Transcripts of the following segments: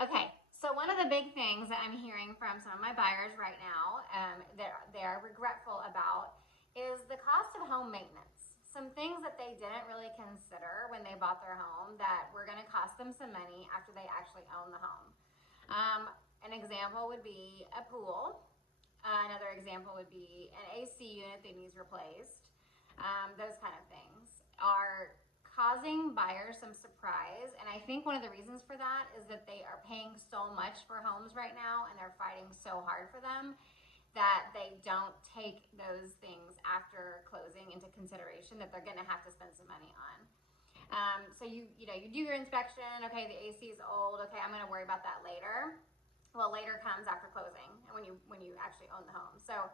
Okay, so one of the big things that I'm hearing from some of my buyers right now that they're regretful about is the cost of home maintenance. Some things that they didn't really consider when they bought their home that were going to cost them some money after they actually own the home. An example would be a pool. Another example would be an AC unit that needs replaced. Those kind of things are causing buyers some surprise. And I think one of the reasons for that is that they are paying so much for homes right now and they're fighting so hard for them that they don't take those things after closing into consideration that they're gonna have to spend some money on. So you do your inspection, okay, the AC is old, okay, I'm gonna worry about that later. Well, later comes after closing and when you actually own the home. So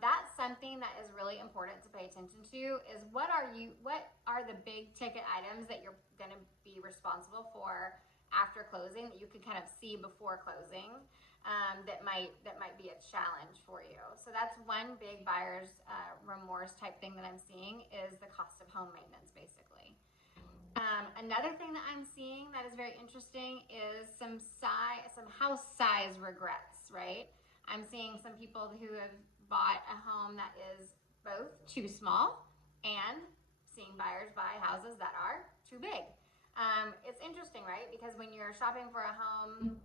that's something that is really important to pay attention to is what are the big ticket items that you're going to be responsible for after closing that you can kind of see before closing that might be a challenge for you. So that's one big buyer's remorse type thing that I'm seeing is the cost of home maintenance basically. Another thing that I'm seeing that is very interesting is some house size regrets, right? I'm seeing some people who have bought a home that is both too small and seeing buyers buy houses that are too big. It's interesting, right? Because when you're shopping for a home,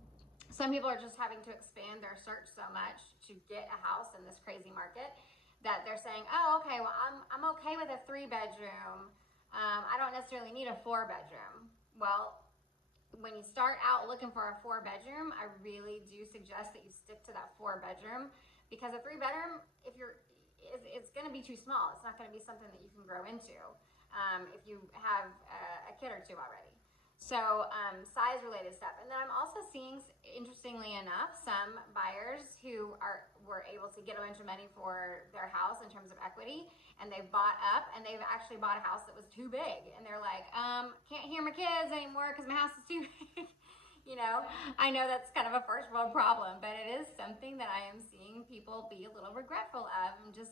some people are just having to expand their search so much to get a house in this crazy market that they're saying, oh, okay, well, I'm okay with a 3-bedroom. I don't necessarily need a 4-bedroom. Well, when you start out looking for a 4-bedroom, I really do suggest that you stick to that 4-bedroom because a 3-bedroom, it's going to be too small. It's not going to be something that you can grow into if you have a kid or two already. So size related stuff. And then I'm also seeing, interestingly enough, some buyers who were able to get a bunch of money for their house in terms of equity, and they've bought up and they've actually bought a house that was too big. And they're like, can't hear my kids anymore because my house is too big. I know that's kind of a first world problem, but it is something that I am seeing people be a little regretful of and just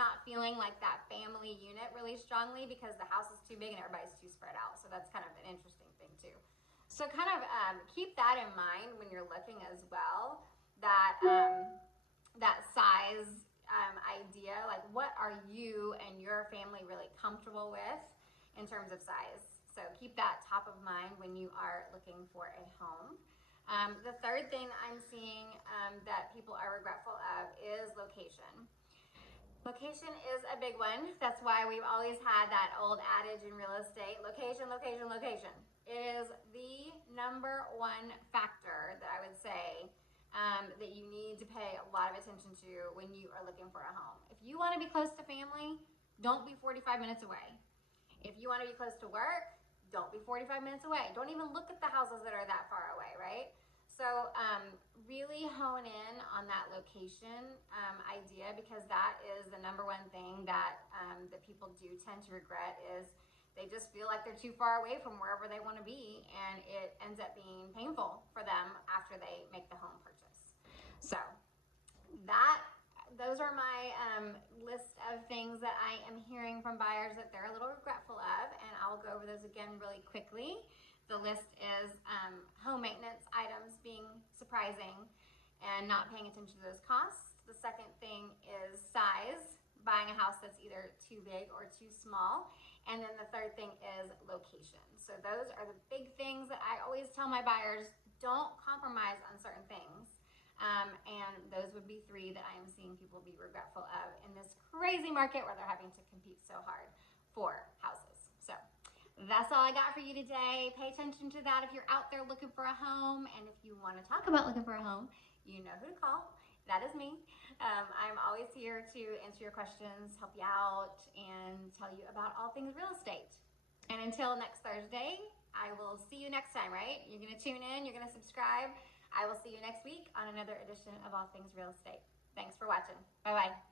not feeling like that family unit really strongly because the house is too big and everybody's too spread out. So that's kind of an interesting thing too. So kind of keep that in mind when you're looking as well, that size idea, like what are you and your family really comfortable with in terms of size? So keep that top of mind when you are looking for a home. The third thing I'm seeing that people are regretful of is location. Location is a big one. That's why we've always had that old adage in real estate, location, location, location. It is the number one factor that I would say that you need to pay a lot of attention to when you are looking for a home. If you want to be close to family, don't be 45 minutes away. If you want to be close to work, don't be 45 minutes away. Don't even look at the houses that are that far away, right? So really hone in on that location idea because that is the number one thing that people do tend to regret is they just feel like they're too far away from wherever they want to be, and it ends up being painful for them after they make the home purchase. So those are my list of things that I am hearing from buyers that they're a little regretful of, and I'll go over those again really quickly. The list is home maintenance items being surprising and not paying attention to those costs. The second thing is size, buying a house that's either too big or too small. And then the third thing is location. So those are the big things that I always tell my buyers, don't compromise on certain things. And those would be 3 that I am seeing people be regretful of in this crazy market where they're having to compete so hard for houses. So that's all I got for you today. Pay attention to that if you're out there looking for a home. And if you want to talk about looking for a home, you know who to call. That is me. I'm always here to answer your questions, help you out, and tell you about all things real estate. And until next Thursday, I will see you next time, right? You're going to tune in, you're going to subscribe. I will see you next week on another edition of All Things Real Estate. Thanks for watching. Bye-bye.